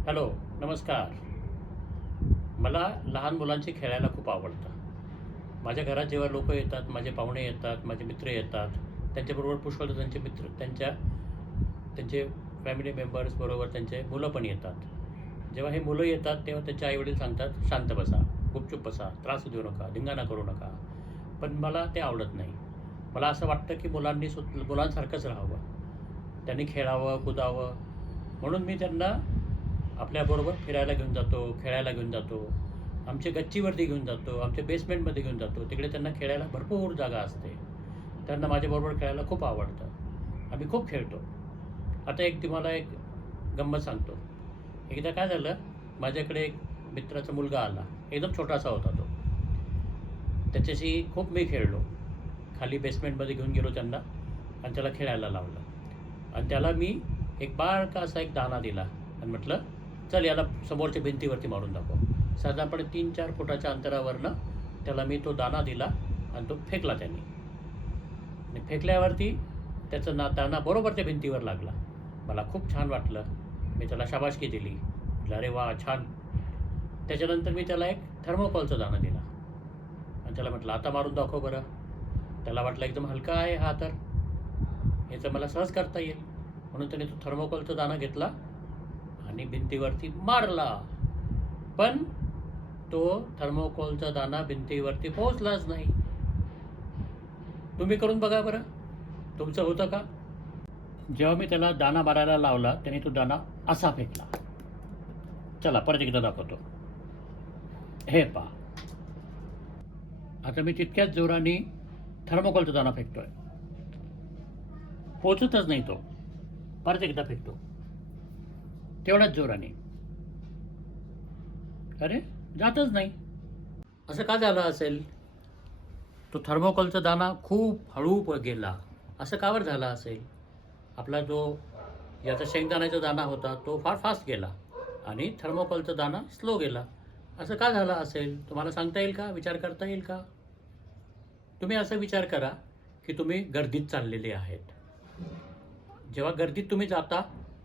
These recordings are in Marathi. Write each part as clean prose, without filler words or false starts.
हॅलो, नमस्कार. मला लहान मुलांशी खेळायला खूप आवडतं. माझ्या घरात जेव्हा लोकं येतात, माझे पाहुणे येतात, माझे मित्र येतात, त्यांच्याबरोबर पुष्कळ त्यांचे मित्र त्यांचे फॅमिली मेंबर्सबरोबर त्यांचे मुलं पण येतात. जेव्हा हे मुलं येतात, तेव्हा त्यांचे आईवडील सांगतात, "शांत बसा, गुपचूप बसा, त्रास देऊ नका, धिंगाणा करू नका." पण मला ते आवडत नाही. मला असं वाटतं, की मुलांनी मुलांसारखंच राहावं. त्यांनी खेळावं, कुदावं. म्हणून मी त्यांना आपल्याबरोबर फिरायला घेऊन जातो, खेळायला घेऊन जातो. आमच्या गच्चीवरती घेऊन जातो, आमच्या बेसमेंटमध्ये घेऊन जातो. तिकडे त्यांना खेळायला भरपूर जागा असते. त्यांना माझ्याबरोबर खेळायला खूप आवडतं. आम्ही खूप खेळतो. आता तुम्हाला एक गंमत सांगतो. एकदा काय झालं, माझ्याकडे एक मित्राचा मुलगा आला. एकदम छोटासा होता तो. त्याच्याशी खूप मी खेळलो. खाली बेसमेंटमध्ये घेऊन गेलो त्यांना आणि त्याला खेळायला लावलं. आणि त्याला मी एक बारका असा एक दाणा दिला आणि म्हटलं, चल याला समोरच्या भिंतीवरती मारून दाखव. साधारणपणे 3-4 फुटाच्या अंतरावरनं त्याला मी तो दाणा दिला आणि तो फेकला त्यांनी. आणि फेकल्यावरती दाणा बरोबर त्या भिंतीवर लागला. मला खूप छान वाटलं. मी त्याला शाबासकी दिली. म्हटलं, अरे वा, छान. त्याच्यानंतर मी त्याला एक थर्मोकॉलचा दाणा दिला आणि त्याला म्हटलं, आता मारून दाखव बरं. त्याला वाटलं एकदम हलका आहे हा, तर याचं मला सहज करता येईल. म्हणून त्याने तो थर्मोकॉलचा दाणा घेतला आणि भिंतीवरती मारला. पण तो थर्मोकॉलचा दाणा भिंतीवरती पोहोचलाच नाही. तुम्ही करून बघा बरं, तुमचं होतं का? जेव्हा मी त्याला दाणा मारायला लावला, त्याने तो दाणा असा फेकला. चला परत एकदा दाखवतो. हे पहा, आता मी तितक्याच जोराने थर्मोकॉलचा दाणा फेकतोय. पोचतच नाही तो. परत एकदा फेकतो, तेवढ्याच जोराने. अरे, जातच नाही. असं का झालं असेल? तो थर्मोकॉलचा दाणा खूप हळू गेला. असं का बरं झालं असेल? आपला जो याचा शेंगदाण्याचा दाणा होता तो फार फास्ट गेला आणि थर्मोकॉलचा दाणा स्लो गेला. असं का झालं असेल? तुम्हाला सांगता येईल का? विचार करता येईल का? तुम्ही असा विचार करा की तुम्ही गर्दीत चाललेले आहेत. जेव्हा गर्दीत तुम्ही जाता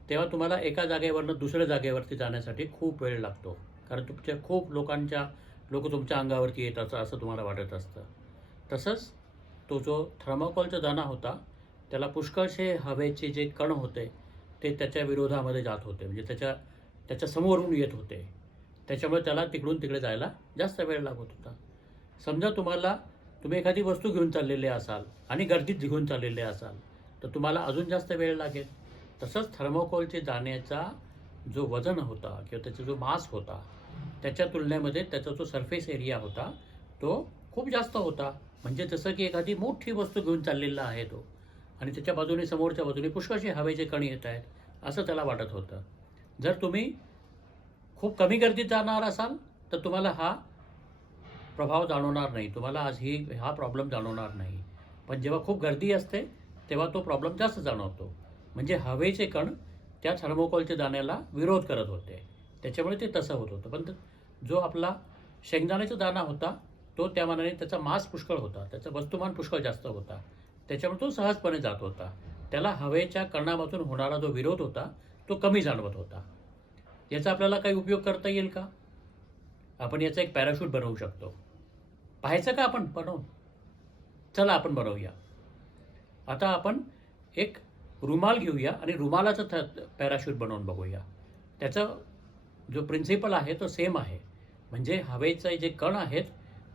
तेव्हा तुम्हाला एका जागेवरनं दुसऱ्या जागेवरती जाण्यासाठी खूप वेळ लागतो. कारण तुमच्या खूप लोक तुमच्या अंगावरती येतात असं तुम्हाला वाटत असतं. तसंच तो जो थर्माकोलचा दाणा होता त्याला पुष्कळसे हवेचे जे कण होते ते त्याच्या विरोधामध्ये जात होते, म्हणजे त्याच्या समोरून येत होते. त्याच्यामुळे त्याला तिकडून तिकडे जायला जास्त वेळ लागत होता. समजा तुम्ही एखादी वस्तू घेऊन चाललेले असाल आणि गर्दीत घेऊन चाललेले असाल तर तुम्हाला अजून जास्त वेळ लागेल. तसंच थर्मोकोलचे जाण्याचा जो वजन होता किंवा त्याचा जो मास होता त्याच्या तुलनेमध्ये त्याचा जो सरफेस एरिया होता तो खूप जास्त होता. म्हणजे जसं की एखादी मोठी वस्तू घेऊन चाललेला आहे तो आणि त्याच्या बाजूने समोरच्या बाजूने पुष्कळसे हवेचे कण येत आहेत असं त्याला वाटत होतं. जर तुम्ही खूप कमी गर्दीत जाणार असाल तर तुम्हाला हा प्रभाव जाणवणार नाही, तुम्हाला हा प्रॉब्लेम जाणवणार नाही. पण जेव्हा खूप गर्दी असते तेव्हा तो प्रॉब्लेम जास्त जाणवतो. म्हणजे हवेचे कण त्या थर्मोकॉलच्या दाण्याला विरोध करत होते, त्याच्यामुळे ते तसं होत होतं. पण जो आपला शेंगदाण्याचा दाणा होता तो त्या मानाने त्याचा मास पुष्कळ होता, त्याचं वस्तुमान पुष्कळ जास्त होता, त्याच्यामुळे तो सहजपणे जात होता. त्याला हवेच्या कणामधून होणारा जो विरोध होता तो कमी जाणवत होता. याचा आपल्याला काही उपयोग करता येईल का? आपण याचा एक पॅराशूट बनवू शकतो. पाहायचं का आपण बनवून? चला आपण बनवूया. आता आपण एक रुमाल घेऊया आणि रुमालाचं पॅराशूट बनवून बघूया. त्याचा जो प्रिन्सिपल आहे तो सेम आहे. म्हणजे हवेचे जे कण आहेत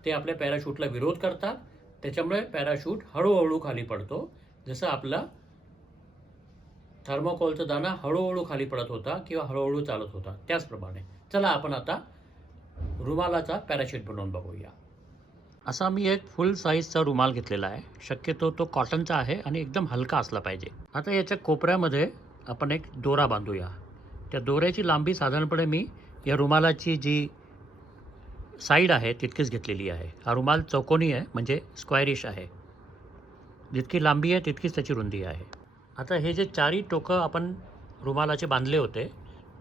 ते आपल्या पॅराशूटला विरोध करतात, त्याच्यामुळे पॅराशूट हळूहळू खाली पडतो. जसं आपला थर्मोकॉलचा दाणा हळूहळू खाली पडत होता किंवा हळूहळू चालत होता त्याचप्रमाणे. चला आपण आता रुमालाचा पॅराशूट बनवून बघूया. असा मी एक फुल साईजचा रुमाल घेतलेला आहे. शक्यतो तो कॉटनचा आहे आणि एकदम हलका असला पाहिजे. आता याच्या कोपऱ्यामध्ये आपण एक दोरा बांधूया. त्या दोऱ्याची लांबी साधारणपणे मी या रुमालाची जी साईड आहे तितकीच घेतलेली आहे. हा रुमाल चौकोनी आहे, म्हणजे स्क्वायरिश आहे. जितकी लांबी आहे तितकीच त्याची रुंदी आहे. आता हे जे चारही टोकं आपण रुमालाचे बांधले होते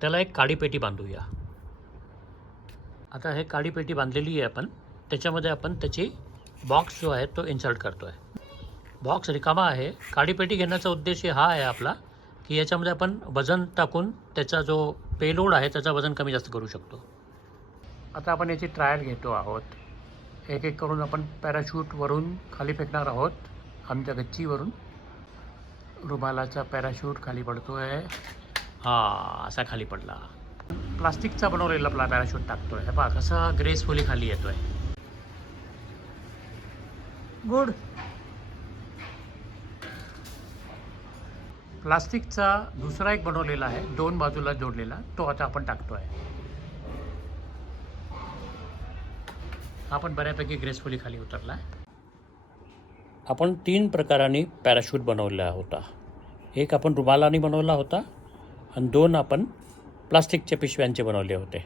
त्याला एक काडीपेटी बांधूया. आता हे काडीपेटी बांधलेली आहे आपण. त्याच्यामध्ये आपण त्याची बॉक्स जो आहे तो इन्सर्ट करतो आहे. बॉक्स रिकामा आहे. काडीपेटी घेण्याचा उद्देश हा आहे आपला की याच्यामध्ये आपण वजन टाकून त्याचा जो पेलोड आहे त्याचं वजन कमी जास्त करू शकतो. आता आपण याची ट्रायल घेतो आहोत. एक एक करून आपण पॅराशूटवरून खाली फेकणार आहोत. आमच्या गच्चीवरून रुमालाचा पॅराशूट खाली पडतो आहे. हा असा खाली पडला. प्लास्टिकचा बनवलेला पॅराशूट टाकतो आहे. पहा कसा ग्रेसफुली खाली येतो आहे. गुड. प्लास्टिकचा दुसरा एक बनवलेला आहे 2 बाजूला जोडलेला, तो आता आपण टाकतो आहे. हा पण बऱ्यापैकी ग्रेसफुली खाली उतरला आहे. आपण 3 प्रकारांनी पॅराशूट बनवला होता. एक आपण रुमालाने बनवला होता आणि 2 आपण प्लास्टिकच्या पिशव्यांचे बनवले होते.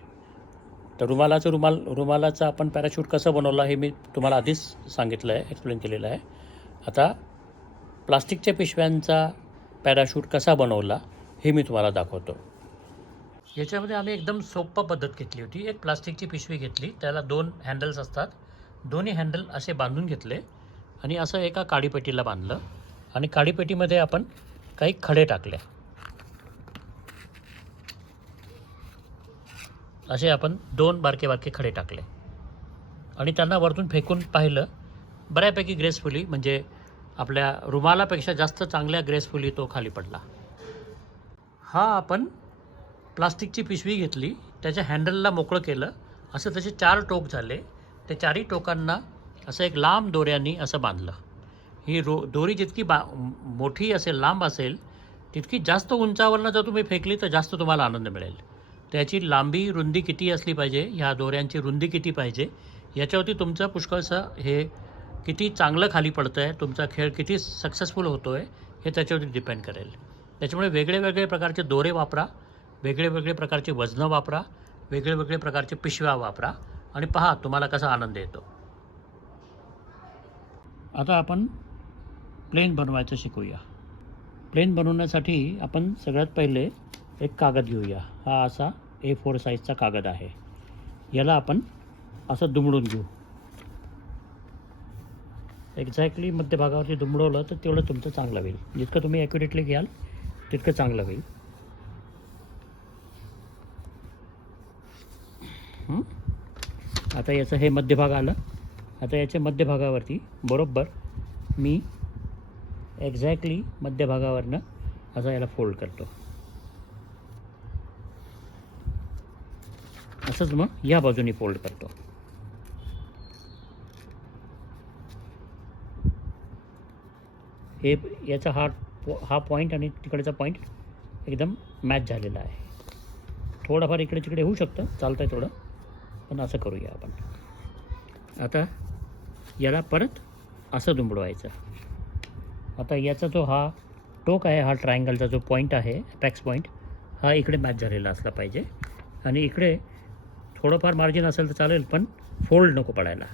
तर रुमालाचा आपण पॅराशूट कसं बनवला हे मी तुम्हाला आधीच सांगितलं आहे, एक्सप्लेन केलेलं आहे. आता प्लास्टिकच्या पिशव्यांचा पॅराशूट कसा बनवला हे मी तुम्हाला दाखवतो. याच्यामध्ये आम्ही एकदम सोपं पद्धत घेतली होती. एक प्लास्टिकची पिशवी घेतली, त्याला 2 हँडल्स असतात. दोन्ही हँडल असे बांधून घेतले आणि असं एका काडीपेटीला बांधलं आणि काडीपेटीमध्ये आपण काही खडे टाकले. असे आपण 2 बारके बारके खडे टाकले आणि त्यांना वरतून फेकून पाहिलं. बऱ्यापैकी ग्रेसफुली, म्हणजे आपल्या रुमालापेक्षा जास्त चांगल्या ग्रेसफुली तो खाली पडला. हा आपण प्लास्टिकची पिशवी घेतली, त्याच्या हँडलला मोकळं केलं, असं त्याचे 4 टोक झाले. ते 4ही टोकांना असं एक लांब दोऱ्यांनी असं बांधलं. ही दोरी जितकी मोठी असेल, लांब असेल, तितकी जास्त उंचावरनं जर तुम्ही फेकली तर जास्त तुम्हाला आनंद मिळेल. त्याची लांबी रुंदी किती असली पाहिजे, ह्या दोऱ्यांची रुंदी किती पाहिजे, याच्यावरती तुमचं पुष्कळसं हे किती चांगलं खाली पडतं आहे, तुमचा खेळ किती सक्सेसफुल होतो आहे हे त्याच्यावरती डिपेंड करेल. त्याच्यामुळे वेगळे वेगळे प्रकारचे दोरे वापरा, वेगळे वेगळे प्रकारचे वजनं वापरा, वेगळे वेगळे प्रकारचे पिशव्या वापरा आणि पहा तुम्हाला कसा आनंद येतो. आता आपण प्लेन बनवायचं शिकूया. प्लेन बनवण्यासाठी आपण सगळ्यात पहिले एक कागद घेऊया. हा असा A4 साईजचा कागद आहे. याला आपण असं दुमडून घेऊ. एक्झॅक्टली मध्यभागावरती दुमडवलं तर तेवढं तुमचं चांगलं होईल. जितकं तुम्ही ॲक्युरेटली घ्याल तितकं चांगलं होईल. आता याचं हे मध्यभाग आलं. आता याच्या मध्यभागावरती बरोबर मी एक्झॅक्टली मध्यभागावरनं असं याला फोल्ड करतो. असंच मग या बाजूने फोल्ड करतो. हे याचा हा पॉईंट आणि तिकडचा पॉईंट एकदम मॅच झालेला आहे. थोडंफार इकडे तिकडे होऊ शकतं, चालतं आहे थोडं, पण असं करूया आपण. आता याला परत असं दुमडवायचं. आता याचा जो हा टोक आहे, हा ट्रायंगलचा जो पॉईंट आहे, ॲपॅक्स पॉईंट, हा इकडे मॅच झालेला असला पाहिजे आणि इकडे थोडंफार मार्जिन असेल तर चालेल, पण फोल्ड नको पडायला.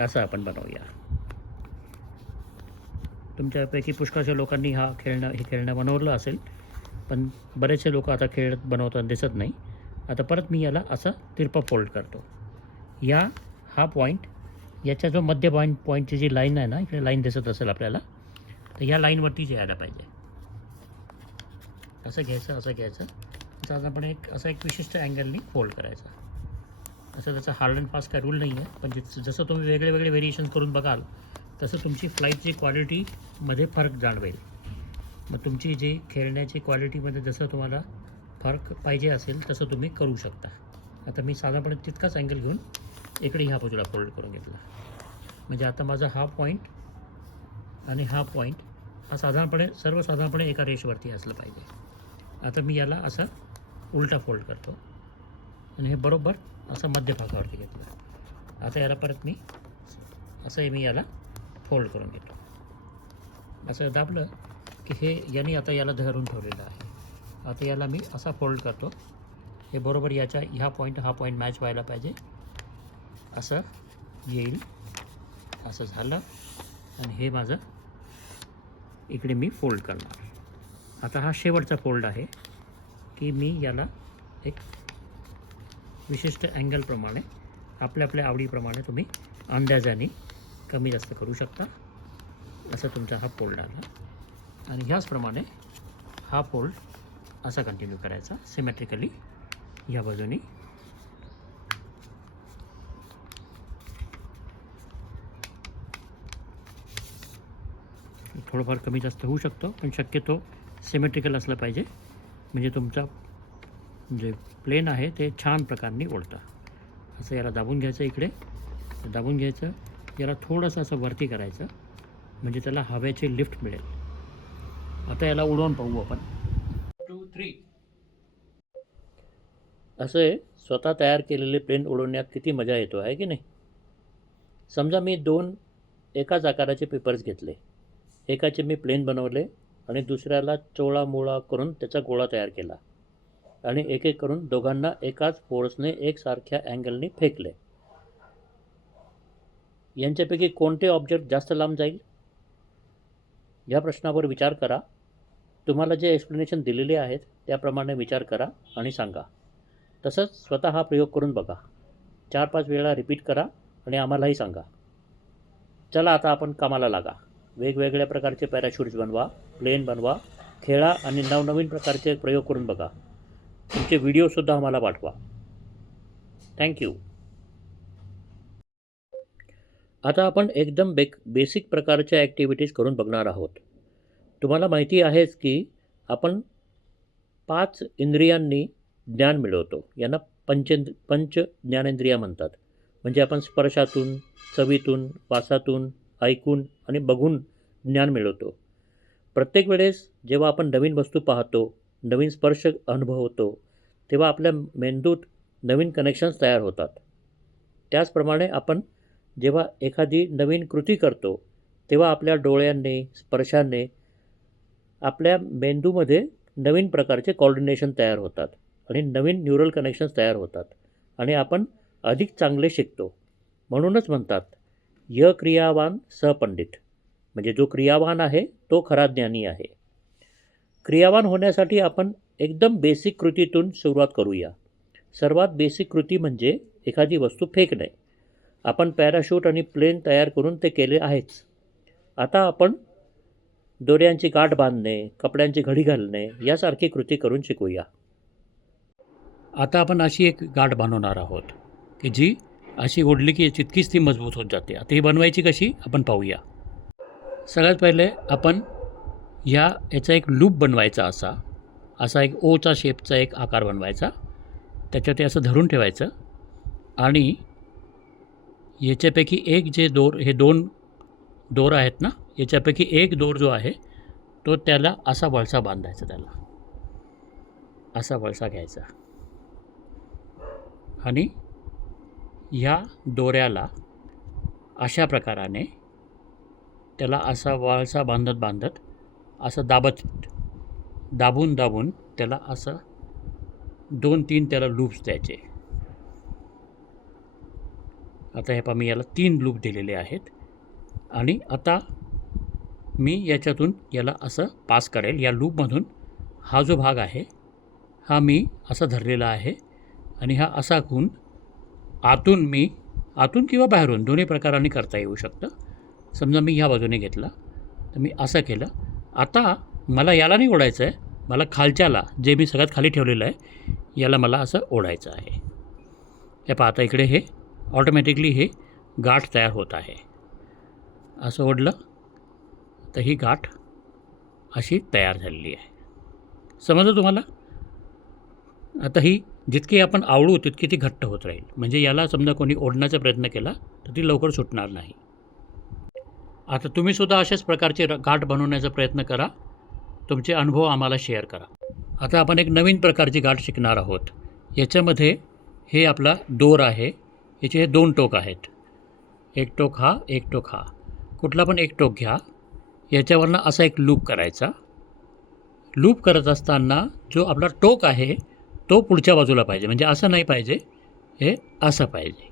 असं आपण बनवूया. तुमच्यापैकी पुष्कळशा लोकांनी हे खेळणं बनवलं असेल, पण बरेचसे लोक आता बनवताना दिसत नाही. आता परत मी याला असं तिरपं फोल्ड करतो. हा पॉईंट, याचा जो मध्य पॉईंटची जी लाईन आहे ना, इकडे लाईन दिसत असेल आपल्याला, तर ह्या लाईनवरतीच यायला पाहिजे. असं घ्यायचं, असं घ्यायचं. त्याचा आपण असं एक विशिष्ट अँगलनी फोल्ड करायचा. असं त्याचा हार्ड अँड फास्ट काय रूल नाही आहे, पण जसं तुम्ही वेगळे वेगळे व्हेरिएशन करून बघाल तसं तुमची फ्लाईटची क्वालिटीमध्ये फरक जाणवेल. मग तुमची जी खेळण्याची क्वालिटीमध्ये जसं तुम्हाला फरक पाहिजे असेल तसं तुम्ही करू शकता. आता मी साधारणपणे तितकाच अँगल घेऊन इकडे ह्या बाजूला फोल्ड करून घेतला. म्हणजे आता माझा हा पॉईंट आणि हा पॉईंट हा सर्वसाधारणपणे एका रेषेवरती असलं पाहिजे. आता मी याला असं उलटा फोल्ड करतो आणि हे बरोबर असं मध्यभागावरती घेतलं. आता याला परत मी याला फोल्ड करून घेतो. असं दाबलं की हे याने आता याला धरून ठेवलेलं आहे. आता याला मी असा फोल्ड करतो. हे बरोबर हा पॉईंट मॅच व्हायला पाहिजे. असं येईल. असं झालं आणि हे माझं इकडे मी फोल्ड करणार. आता हा शेवटचा फोल्ड आहे की मी याला एक विशिष्ट अँगलप्रमाणे आपल्या आवडीप्रमाणे तुम्ही अंदाजाने कमी जास्त करू शकता. असं तुमचा हा फोल्ड आला आणि ह्याचप्रमाणे हा फोल्ड असा कंटिन्यू करायचा सिमेट्रिकली या बाजूनी. थोडंफार कमी जास्त होऊ शकतो, पण शक्यतो सिमेट्रिकल असलं पाहिजे, म्हणजे तुमचा जे प्लेन आहे ते छान प्रकारे ओढतं. असं याला दाबून घ्यायचं, इकडे दाबून घ्यायचं, याला थोडंसं असं वरती करायचं, म्हणजे त्याला हवेची लिफ्ट मिळेल. आता याला उडवून पाहू आपण. 2 3. असे स्वतः तयार केलेले प्लेन उडवण्यात किती मजा येतो आहे की नाही. समजा मी 2 एकाच आकाराचे पेपर्स घेतले, एकाचे मी प्लेन बनवले आणि दुसऱ्याला चोळामोळा करून त्याचा गोळा तयार केला आणि एक एक करून दोघांना एकाच फोर्सने एकसारख्या अँगलने फेकले. यांच्यापैकी कोणते ऑब्जेक्ट जास्त लांब जाईल? या प्रश्नावर विचार करा. तुम्हाला जे एक्सप्लेनेशन दिलेले आहेत त्याप्रमाणे विचार करा आणि सांगा. तसंच स्वतः हा प्रयोग करून बघा. 4-5 वेळा रिपीट करा आणि आम्हालाही सांगा. चला आता आपण कामाला लागा. वेगवेगळ्या प्रकारचे पॅराशूट्स बनवा, प्लेन बनवा, खेळा आणि नवनवीन प्रकारचे प्रयोग करून बघा. तुमचे व्हिडिओसुद्धा आम्हाला पाठवा. थँक्यू. आता आपण एकदम बेसिक प्रकारच्या ॲक्टिव्हिटीज करून बघणार आहोत. तुम्हाला माहिती आहेच की आपण 5 इंद्रियांनी ज्ञान मिळवतो. यांना पंच ज्ञानेंद्रिया म्हणतात. म्हणजे आपण स्पर्शातून, चवीतून, वासातून, ऐकून आणि बघून ज्ञान मिळवतो. प्रत्येक वेळेस जेव्हा आपण नवीन वस्तू पाहतो, नवीन स्पर्श अनुभवतो, तेव्हा आपल्या मेंदूत नवीन कनेक्शन्स तयार होतात. त्याचप्रमाणे आपण जेव्हा एखादी नवीन कृती करतो तेव्हा आपल्या डोळ्यांनी, स्पर्शाने आपल्या मेंदूमध्ये नवीन प्रकारचे कोऑर्डिनेशन तयार होतात आणि नवीन न्यूरल कनेक्शन्स तयार होतात आणि आपण अधिक चांगले शिकतो. म्हणूनच म्हणतात य क्रियावान स पंडित, म्हणजे जो क्रियावान आहे तो खरा ज्ञानी आहे. क्रियावान होण्यासाठी आपण एकदम बेसिक कृतीतून सुरुवात करूया. सर्वात बेसिक कृती म्हणजे एखादी वस्तू फेकणे. आपण पॅराशूट आणि प्लेन तयार करून ते केले आहेच. आता आपण दोऱ्यांची गाठ बांधणे, कपड्यांची घडी घालणे यासारखी कृती करून शिकूया. आता आपण अशी एक गाठ बांधवणार आहोत की जी अशी ओढली की तितकीच ती मजबूत होत जाते. आता ही बनवायची कशी आपण पाहूया. सगळ्यात पहिले आपण याचा एक लूप बनवायचा. असा एक ओचा शेपचा एक आकार बनवायचा. त्याच्यात ते असं धरून ठेवायचं आणि याच्यापैकी एक जे हे 2 दोर आहेत ना, याच्यापैकी एक दोर जो आहे तो त्याला असा वळसा बांधायचा. त्याला असा वळसा घ्यायचा आणि ह्या दोऱ्याला अशा प्रकाराने त्याला असा वळसा बांधत असं दाबून त्याला असं 2-3 त्याला लूप्स द्यायचे. आता हे पहा, मी याला 3 लूप दिलेले आहेत आणि आता मी याच्यातून याला असं पास करेल. या लूपमधून हा जो भाग आहे हा मी असा धरलेला आहे आणि हा असा घेऊन आतून किंवा बाहेरून दोन्ही प्रकारांनी करता येऊ शकतं. समजा मी ह्या बाजूने घेतला तर मी असं केलं. आता मला याला नाही ओढायचं आहे, मला खालच्याला जे मी सगळ्यात खाली ठेवलेलं आहे याला मला असं ओढायचं आहे. हे पहा, आता इकडे हे ऑटोमॅटिकली हे गाठ तयार होत आहे. असं ओढलं तर ही गाठ अशी तयार झालेली आहे. समजलं तुम्हाला? आता ही जितकी आपण आवळू तितकी ती घट्ट होत राहील. म्हणजे याला समजा कोणी ओढण्याचा प्रयत्न केला तर ती लवकर सुटणार नाही. आता तुम्हीसुद्धा अशाच प्रकारचे गाठ बनवण्याचा प्रयत्न करा. तुमचे अनुभव आम्हाला शेअर करा. आता आपण एक नवीन प्रकारची गाठ शिकणार आहोत. याच्यामध्ये हे आपला दोर आहे. याचे हे 2 टोक आहेत. एक टोक हा, एक टोक हा. कुठला पण एक टोक घ्या. याच्यावरनं असा एक लूप करायचा. लूप करत असताना जो आपला टोक आहे तो पुढच्या बाजूला पाहिजे. म्हणजे असं नाही पाहिजे, हे असं पाहिजे.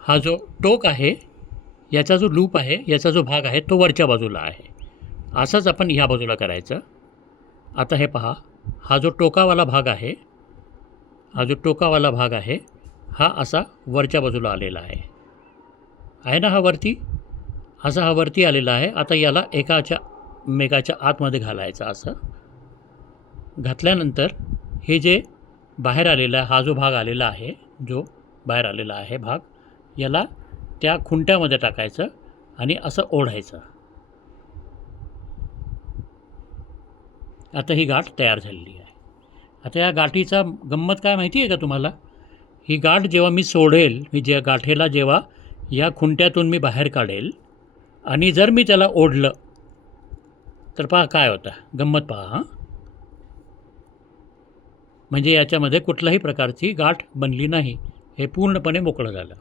हा जो टोक आहे याचा जो लूप आहे, याचा जो भाग आहे तो वरच्या बाजूला आहे. असंच आपण ह्या बाजूला करायचं. आता हे पहा, हा जो टोकावाला भाग आहे हा असा वरच्या बाजूला आलेला आहे ना. हा वरती असा हा वरती आलेला आहे. आता याला मेकाच्या आतमध्ये घालायचा असं घातल्यानंतर हे जे बाहेर आलेला हा जो भाग आलेला आहे, जो बाहेर आलेला आहे भाग, याला त्या खुंट्यामध्ये टाकायचं आणि असं ओढायचं. आता ही गाठ तयार झालेली आहे. आता या गाठीचा गंमत काय माहिती आहे का तुम्हाला? ही गाठ जेव्हा मी सोडेल, मी ज्या गाठेला जेव्हा या खुंट्यातून मी बाहेर काढेल आणि जर मी त्याला ओढलं तर पहा काय होतं, गंमत पहा हां. म्हणजे याच्यामध्ये कुठल्याही प्रकारची गाठ बनली नाही, हे पूर्णपणे मोकळं झालं.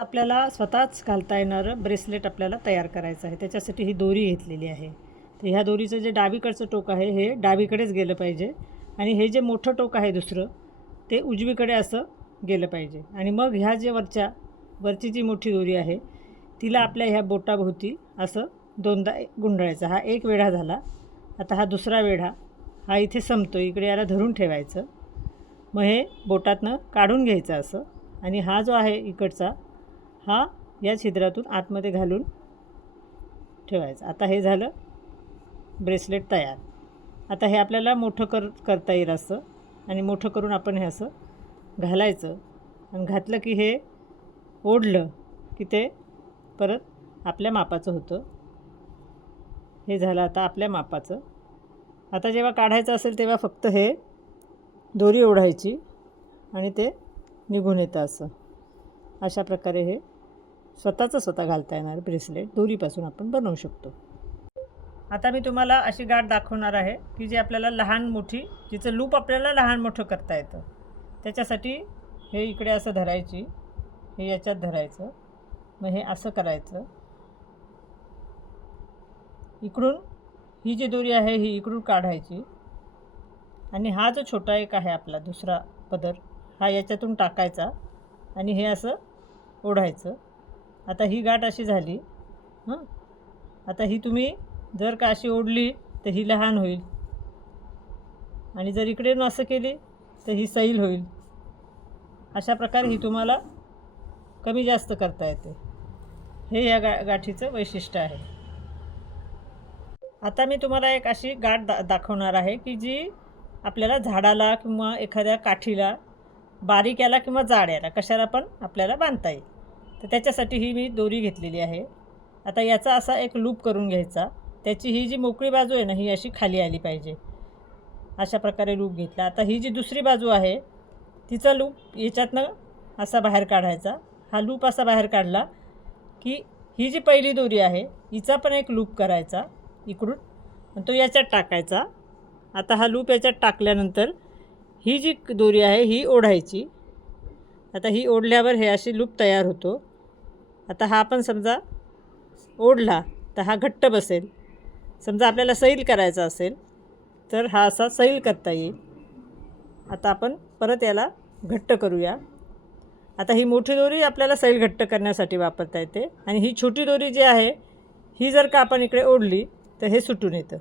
आपल्याला स्वतःच घालता येणारं ब्रेसलेट आपल्याला तयार करायचं आहे. त्याच्यासाठी ही दोरी घेतलेली आहे. तर ह्या दोरीचं जे डावीकडचं टोक आहे हे डावीकडेच गेलं पाहिजे आणि हे जे मोठं टोक आहे दुसरं ते उजवीकडे असं गेलं पाहिजे. आणि मग ह्या जे वरची जी मोठी दोरी आहे तिला आपल्या ह्या बोटाभोवती असं दोनदा गुंडाळायचं. हा एक वेढा झाला. आता हा दुसरा वेढा हा इथे संपतो, इकडे याला धरून ठेवायचं. मग हे बोटातनं काढून घ्यायचं असं आणि हा जो आहे इकडचा हा या छिद्रातून आतमध्ये घालून ठेवायचा. आता हे झालं ब्रेसलेट तयार. आता हे आपल्याला मोठं करता येईल असं आणि मोठं करून आपण हे असं घालायचं आणि घातलं की हे ओढलं की ते परत आपल्या मापाचं होतं. हे झालं आता आपल्या मापाचं. आता जेव्हा काढायचं असेल तेव्हा फक्त हे दोरी ओढायची आणि ते निघून येतं असं. अशा प्रकारे हे स्वतः घालता येणार ब्रेसलेट दोरीपासून आपण बनवू शकतो. आता मी तुम्हाला अशी गाठ दाखवणार आहे की जी आपल्याला लहान मोठी, जिचं लूप आपल्याला लहान मोठं करता येतं. त्याच्यासाठी हे इकडे असं धरायची, हे याच्यात धरायचं, मग हे असं करायचं. इकडून ही जी दोरी आहे ही इकडून काढायची आणि हा जो छोटा एक आहे आपला दुसरा पदर हा याच्यातून टाकायचा आणि हे असं ओढायचं. आता ही गाठ अशी झाली. आता ही तुम्ही जर का अशी ओढली तर ही लहान होईल आणि जर इकडे असं केली तर ही सैल होईल. अशा प्रकारे ही तुम्हाला कमी जास्त करता येते. हे या गाठीचं वैशिष्ट्य आहे. आता मी तुम्हाला एक अशी गाठ दाखवणार आहे की जी आपल्याला झाडाला किंवा एखाद्या काठीला, बारीक याला किंवा जाड याला कशाला पण आपल्याला बांधता येईल. तर त्याच्यासाठी ही मी दोरी घेतलेली आहे. आता याचा असा एक लूप करून घ्यायचा. त्याची ही जी मोकळी बाजू आहे ना ही अशी खाली आली पाहिजे. अशा प्रकारे लूप घेतला. आता ही जी दुसरी बाजू आहे तिचा लूप याच्यातनं असा बाहेर काढायचा. हा लूप असा बाहेर काढला की ही जी पहिली दोरी आहे हिचा पण एक लूप करायचा इकडून आणि तो याच्यात टाकायचा. आता हा लूप याच्यात टाकल्यानंतर ही जी दोरी आहे ही ओढायची. आता ही ओढल्यावर हे अशी लूप तयार होतो. आता हा आपण समजा ओढला तर हा घट्ट बसेल. समजा आपल्याला सैल करायचा असेल तर हा असा सैल करता येईल. आता आपण परत याला घट्ट करूया. आता ही मोठी दोरी आपल्याला सैल घट्ट करण्यासाठी वापरता येते आणि ही छोटी दोरी जी आहे ही जर का आपण इकडे ओढली तर हे सुटून येतं.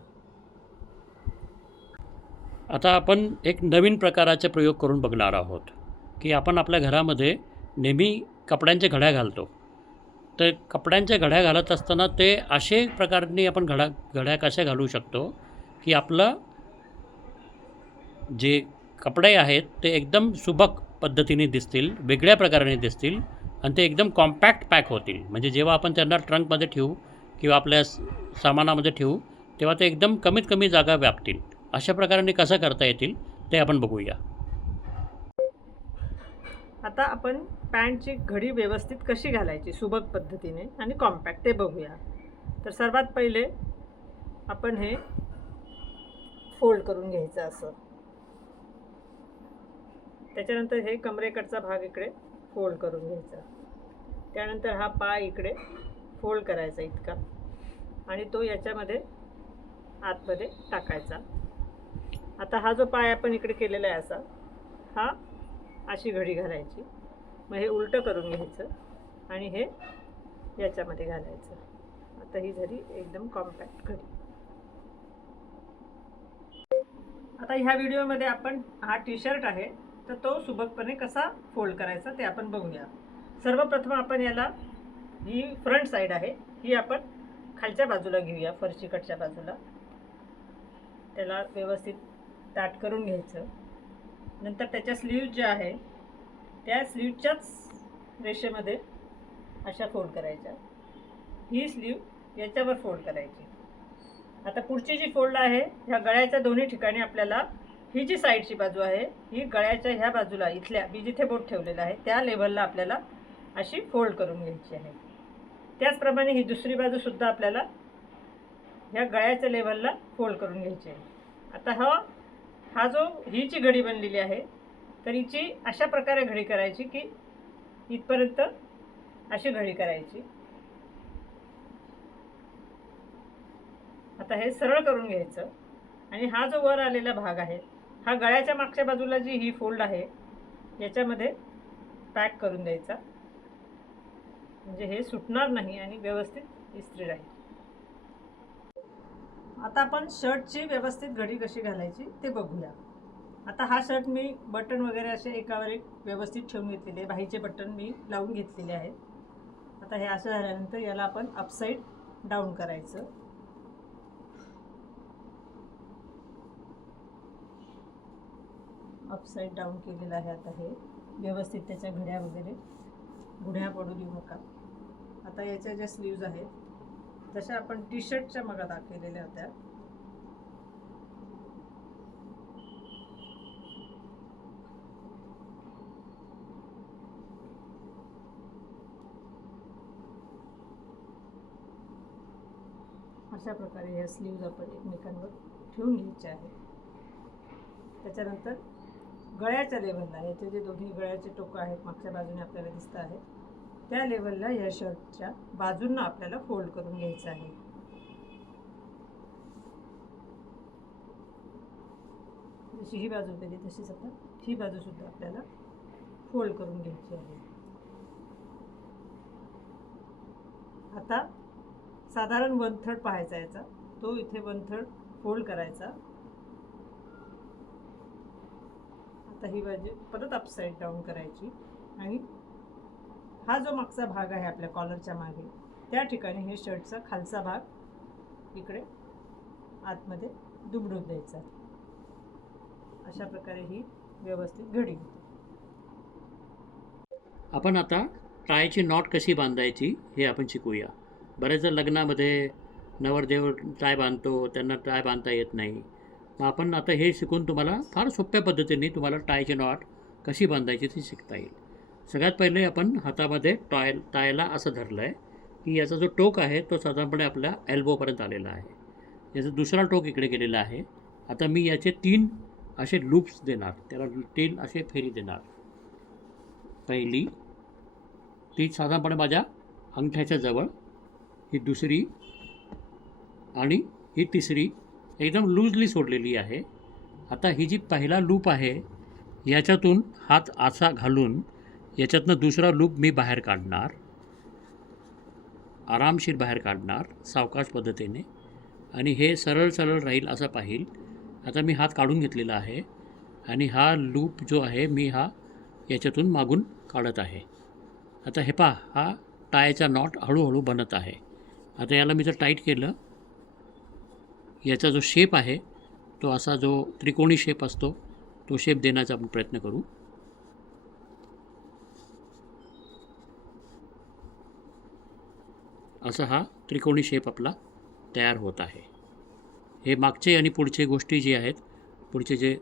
आता आपण एक नवीन प्रकाराचे प्रयोग करून बघणार आहोत की आपण आपल्या घरामध्ये नेहमी कपड्यांच्या घड्या घालतो. तर कपड्यांच्या घड्या घालत असताना ते असे प्रकाराने आपण घड्या कशा घालू शकतो की आपलं जे कपडे आहेत ते एकदम सुबक पद्धतीने दिसतील, वेगळ्या प्रकाराने दिसतील आणि ते एकदम कॉम्पॅक्ट पॅक होतील. म्हणजे जेव्हा आपण त्यांना ट्रंकमध्ये ठेवू किंवा आपल्या सामानामध्ये ठेवू तेव्हा ते एकदम कमीत कमी जागा व्यापतील. अशा प्रकाराने कसं करता येतील ते आपण बघूया. आता आपण पॅन्टची घडी व्यवस्थित कशी घालायची सुबक पद्धतीने आणि कॉम्पॅक्ट ते बघूया. तर सर्वात पहिले आपण हे फोल्ड करून घ्यायचं असं. त्याच्यानंतर हे कमरेकडचा भाग इकडे फोल्ड करून घ्यायचा. त्यानंतर हा पाय इकडे फोल्ड करायचा इतका आणि तो याच्यामध्ये आतमध्ये टाकायचा. आता हा जो पाय आपण इकडे केलेला आहे असा, हा अशी घडी घालायची. मग हे उलटं करून घ्यायचं आणि हे याच्यामध्ये घालायचं. आता ही झाली एकदम कॉम्पॅक्ट घडी. आता ह्या व्हिडिओमध्ये आपण हा टी शर्ट आहे तर तो सुबकपणे कसा फोल्ड करायचा ते आपण बघूया. सर्वप्रथम आपण याला, ही फ्रंट साईड आहे ही आपण खालच्या बाजूला घेऊया, फरशीकडच्या बाजूला. त्याला व्यवस्थित ताट करून घ्यायचं. नंतर त्याच्या स्लीव्ज ज्या आहे त्या स्लीवच्याच रेषेमध्ये अशा फोल्ड करायच्या. ही स्लीव याच्यावर फोल्ड करायची. आता पुढची जी फोल्ड आहे ह्या गळ्याच्या दोन्ही ठिकाणी आपल्याला ही जी साईडची बाजू आहे ही गळ्याच्या ह्या बाजूला इथल्या मी जिथे बोट ठेवलेलं आहे त्या लेवलला आपल्याला अशी फोल्ड करून घ्यायची आहे. त्याचप्रमाणे ही दुसरी बाजूसुद्धा आपल्याला ह्या गळ्याच्या लेवलला फोल्ड करून घ्यायची आहे. आता हा जो ही जी घडी बनलेली आहे तर हिची अशा प्रकारे घडी करायची की इथपर्यंत अशी घडी करायची. आता हे सरळ करून घ्यायचं आणि हा जो वर आलेला भाग आहे हा गळ्याच्या मागच्या बाजूला जी ही फोल्ड आहे याच्यामध्ये पॅक करून द्यायचा, म्हणजे हे सुटणार नाही आणि व्यवस्थित इस्त्री राहील. आता आपण शर्टची व्यवस्थित घडी कशी घालायची ते बघूया. आता हा शर्ट मी बटन वगैरे असे एकावर एक व्यवस्थित ठेवून घेतलेले, बाहीचे बटन मी लावून घेतलेले आहेत. आता हे असं झाल्यानंतर याला आपण अपसाईड डाऊन करायचं. अपसाईड डाऊन केलेलं आहे. आता हे व्यवस्थित त्याच्या घड्या वगैरे गुढ्या पडू देऊ नका. आता याच्या ज्या स्लीव्ज आहेत जशा आपण टी शर्टच्या मग दाखवलेल्या होत्या अशा प्रकारे ह्या स्लीव्ज आपण एकमेकांवर ठेवून घ्यायच्या आहेत. त्याच्यानंतर गळ्याच्या लेवलला याचे जे दोन्ही गळ्याचे टोकं आहेत मागच्या बाजूने आपल्याला दिसत आहेत त्या लेवलला या शर्टच्या बाजूंना आपल्याला फोल्ड करून घ्यायचं आहे. जशी ही बाजू केली तशीच आता ही बाजूसुद्धा आपल्याला फोल्ड करून घ्यायची आहे. आता साधारण 1/3 पाहायचा याचा, तो इथे 1/3 फोल्ड करायचा. आता ही बाजू परत अपसाईड डाऊन करायची आणि हा जो मागचा भाग आहे आपल्या कॉलरच्या मागे त्या ठिकाणी हे शर्टचा खालचा भाग इकडे आतमध्ये दुमडून द्यायचा. अशा प्रकारे ही व्यवस्थित घडी. आपण आता टायची नॉट कशी बांधायची हे आपण शिकूया. बरेच जण लग्नामध्ये नवरदेव टाय बांधतो, त्यांना टाय बांधता येत नाही. मग आपण आता हे शिकून तुम्हाला फार सोप्या पद्धतीने तुम्हाला टायची नॉट कशी बांधायची ती शिकता येईल. सगळ्यात पहिले आपण हातामध्ये टायला असं धरलं आहे की याचा जो टोक आहे तो साधारणपणे आपल्या एल्बोपर्यंत आलेला आहे. याचा दुसरा टोक इकडे गेलेला आहे. आता मी याचे 3 असे लूप्स देणार, त्याला 3 असे फेरी देणार. पहिली ती साधारणपणे माझ्या अंगठ्याच्या जवळ, ही दुसरी आणि ही तिसरी एकदम लूजली सोडलेली आहे. आता ही जी पहिला लूप आहे याच्यातून हात असा घालून याच्यातनं दुसरा लूप मी बाहेर काढणार, आरामशीर बाहेर काढणार सावकाश पद्धतीने, आणि हे सरळ सरळ राहील असं पाहिल. आता मी हात काढून घेतलेला आहे आणि हा लूप जो आहे मी हा याच्यातून मागून काढत आहे. आता हे पहा, हा टायचा नॉट हळूहळू बनत आहे. आता याला मी जर टाईट केलं, याचा जो शेप आहे तो असा जो त्रिकोणी शेप असतो तो शेप देण्याचा आपण प्रयत्न करू. असा हा त्रिकोणी शेप आपला तयार होत आहे. हे मागचे आणि पुढचे गोष्टी जी आहेत, पुढचे जे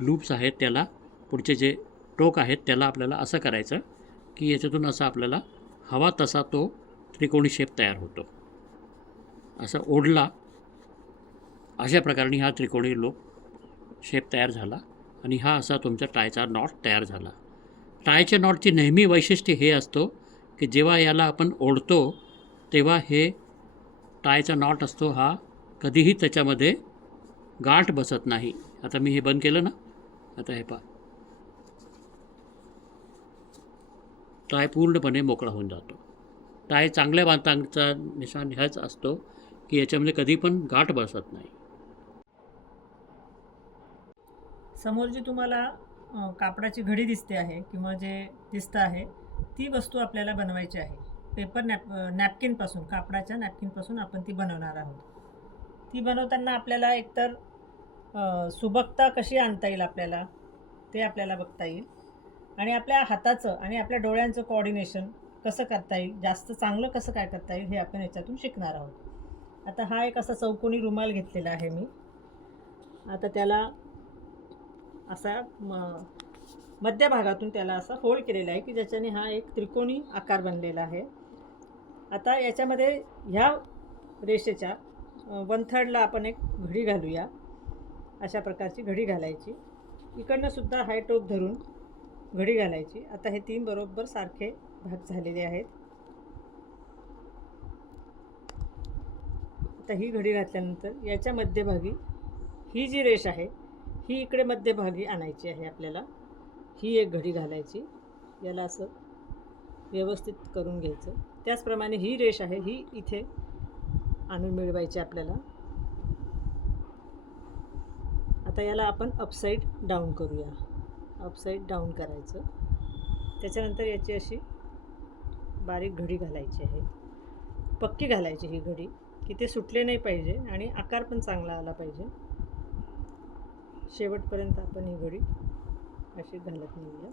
लूप्स आहेत त्याला, पुढचे जे टोक आहेत त्याला आपल्याला असं करायचं की याच्यातून असा आपल्याला हवा तसा तो त्रिकोणी शेप तयार होतो. असा ओढला अशा प्रकारे हा त्रिकोणी शेप तयार झाला आणि हा असा तुमचा टायचा नॉट तयार झाला. टायच्या नॉटची नेहमी वैशिष्ट्य हे असतो की जेव्हा याला आपण ओढतो तेव्हा हे टायचा नॉट असतो हा कधीही त्याच्यामध्ये गाठ बसत नाही. आता मी हे बंद केलं ना, आता हे पहा, टाय पूर्णपणे मोकळा होऊन जातो. टाय चांगल्या बांधकामाचा निशाण ह्याच असतो की याच्यामध्ये कधी पण गाठ बसत नाही. समोर जी तुम्हाला कापडाची घडी दिसते आहे किंवा जे दिसतं आहे ती वस्तू आपल्याला बनवायची आहे. पेपर नॅपकिनपासून, कापडाच्या नॅपकिनपासून आपण ती बनवणार आहोत. ती बनवताना आपल्याला एकतर सुबकता कशी आणता येईल आपल्याला ते आपल्याला बघता येईल. आणि आपल्या हाताचं आणि आपल्या डोळ्यांचं कोऑर्डिनेशन कसं करता येईल, जास्त चांगलं कसं काय करता येईल हे आपण याच्यातून शिकणार आहोत. आता हा एक असा चौकोनी रुमाल घेतलेला आहे मी. आता त्याला असा मध्यभागातून त्याला असा फोल्ड केलेला आहे की ज्याच्याने हा एक त्रिकोणी आकार बनलेला आहे. आता याच्यामध्ये ह्या रेषेच्या 1/3ला आपण एक घडी घालूया. अशा प्रकारची घडी घालायची. इकडनं सुद्धा हाय टोक धरून घडी घालायची. आता हे 3 बरोबर सारखे भाग झालेले आहेत. आता ही घडी घातल्यानंतर याच्या मध्यभागी ही जी रेष आहे ही इकडे मध्यभागी आणायची आहे आपल्याला. ही एक घडी घालायची. याला असं व्यवस्थित करून घ्यायचं. त्याचप्रमाणे ही रेष आहे ही इथे आणून मिळवायची आपल्याला. आता याला आपण अपसाईड डाऊन करूया. अपसाईड डाऊन करायचं. त्याच्यानंतर याची अशी बारीक घडी घालायची आहे. पक्की घालायची ही घडी की ते सुटले नाही पाहिजे आणि आकार पण चांगला आला पाहिजे. शेवटपर्यंत आपण ही घडी अशी घालत नेऊया.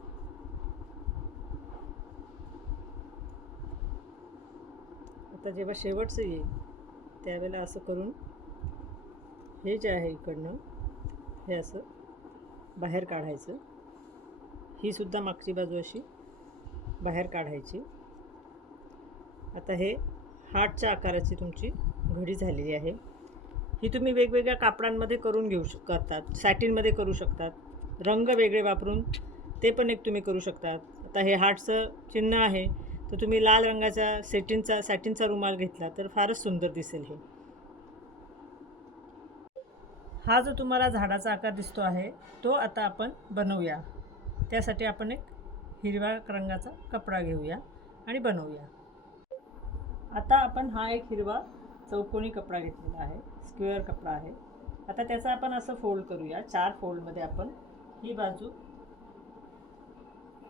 आता जेव्हा शेवटचं येईल त्यावेळेला असं करून हे जे आहे इकडनं हे असं बाहेर काढायचं. ही सुद्धा मागची बाजू अशी बाहेर काढायची. आता हे हार्टच्या आकाराची तुमची घडी झालेली आहे. ही तुम्ही वेगवेगळ्या कापडांमध्ये करून घेऊ करतात. सॅटिनमध्ये करू शकतात. रंग वेगळे वापरून ते पण एक तुम्ही करू शकतात. आता हे हार्टचं चिन्ह आहे तर तुम्ही लाल रंगाचा सॅटिनचा रुमाल घेतला तर फारच सुंदर दिसेल हे. हा जो तुम्हाला झाडाचा आकार दिसतो आहे तो आता आपण बनवूया. त्यासाठी आपण एक हिरव्या रंगाचा कपडा घेऊया आणि बनवूया. आता आपण हा एक हिरवा चौकोनी कपडा घेतलेला आहे. स्क्वेअर कपडा आहे. आता त्याचा आपण असं फोल्ड करूया. 4 फोल्डमध्ये आपण ही बाजू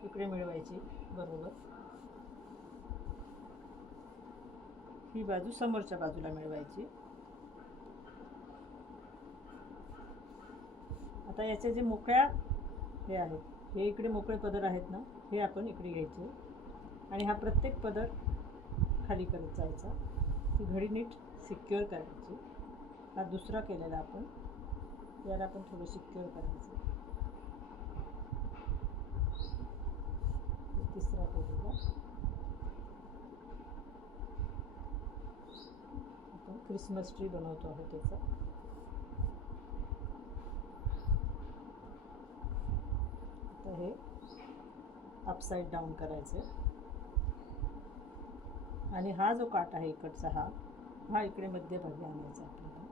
इकडे मिळवायची बरोबर. ही बाजू समोरच्या बाजूला मिळवायची. आता याचे जे मोकळ्या हे आहेत हे इकडे मोकळे पदर आहेत ना हे आपण इकडे घ्यायचे आणि हा प्रत्येक पदर खाली करत जायचा. ती घडी नीट सिक्युअर करायची. हा दुसरा केलेला आपण याला आपण थोडं सिक्युअर करायचं. तिसरा केलेला आपण क्रिसमस ट्री बनवतो आहे त्याचा. आता हे अपसाईड डाऊन करायचं आणि हा जो काट आहे इकडचा हा इकडे मध्यभागी आणायचा आपल्याला.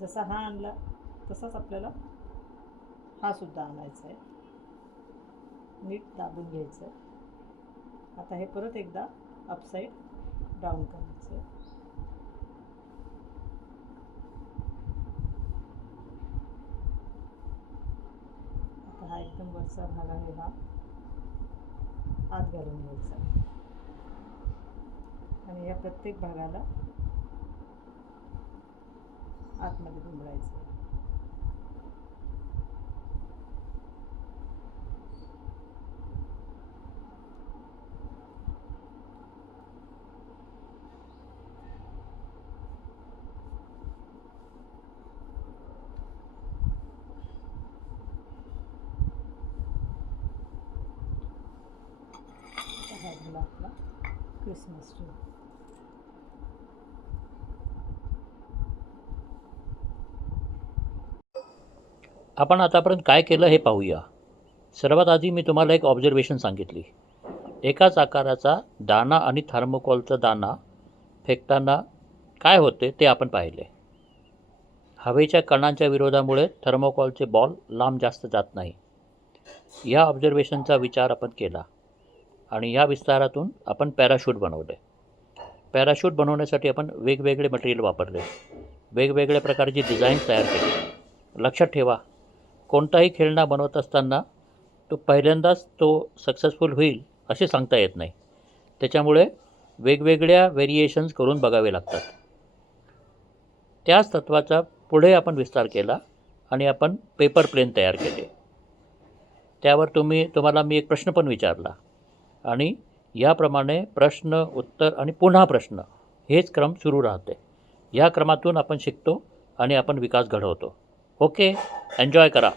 जसा हा आणला तसाच आपल्याला हा सुद्धा आणायचा आहे. नीट दाबून घ्यायचं. आता हे परत एकदा अपसाईड डाऊन करायचं. आता हा एकदम वरचा भाग आहे हा आत घालून घ्यायचा आणि या प्रत्येक भागाला आतमध्ये गुंडाळायचं. हा झाला आपला क्रिसमस ट्री. आपण आतापर्यंत काय केलं हे पाहूया. सर्वात आधी मी तुम्हाला एक ऑब्झर्वेशन सांगितली. एकाच आकाराचा दाणा आणि थर्मोकॉलचा दाणा फेकताना काय होते ते आपण पाहिले. हवेच्या कणांच्या विरोधामुळे थर्मोकॉलचे बॉल लांब जास्त जात नाही. या ऑब्झर्वेशनचा विचार आपण केला आणि या विस्तारातून आपण पॅराशूट बनवले. पॅराशूट बनवण्यासाठी आपण वेगवेगळे मटेरियल वापरले. वेगवेगळ्या प्रकारची डिझाईन्स तयार केली. लक्षात ठेवा, कोणताही खेळणा बनवत असताना तो पहिल्यांदाच तो सक्सेसफुल होईल असे सांगता येत नाही. त्याच्यामुळे वेगवेगळ्या व्हेरिएशन्स करून बघावे लागतात. त्याच तत्त्वाचा पुढे आपण विस्तार केला आणि आपण पेपर प्लेन तयार केले. त्यावर तुम्हाला मी एक प्रश्न पण विचारला आणि याप्रमाणे प्रश्न उत्तर आणि पुन्हा प्रश्न हेच क्रम सुरू राहते. या क्रमातून आपण शिकतो आणि आपण विकास घडवतो. ओके, एन्जॉय करा.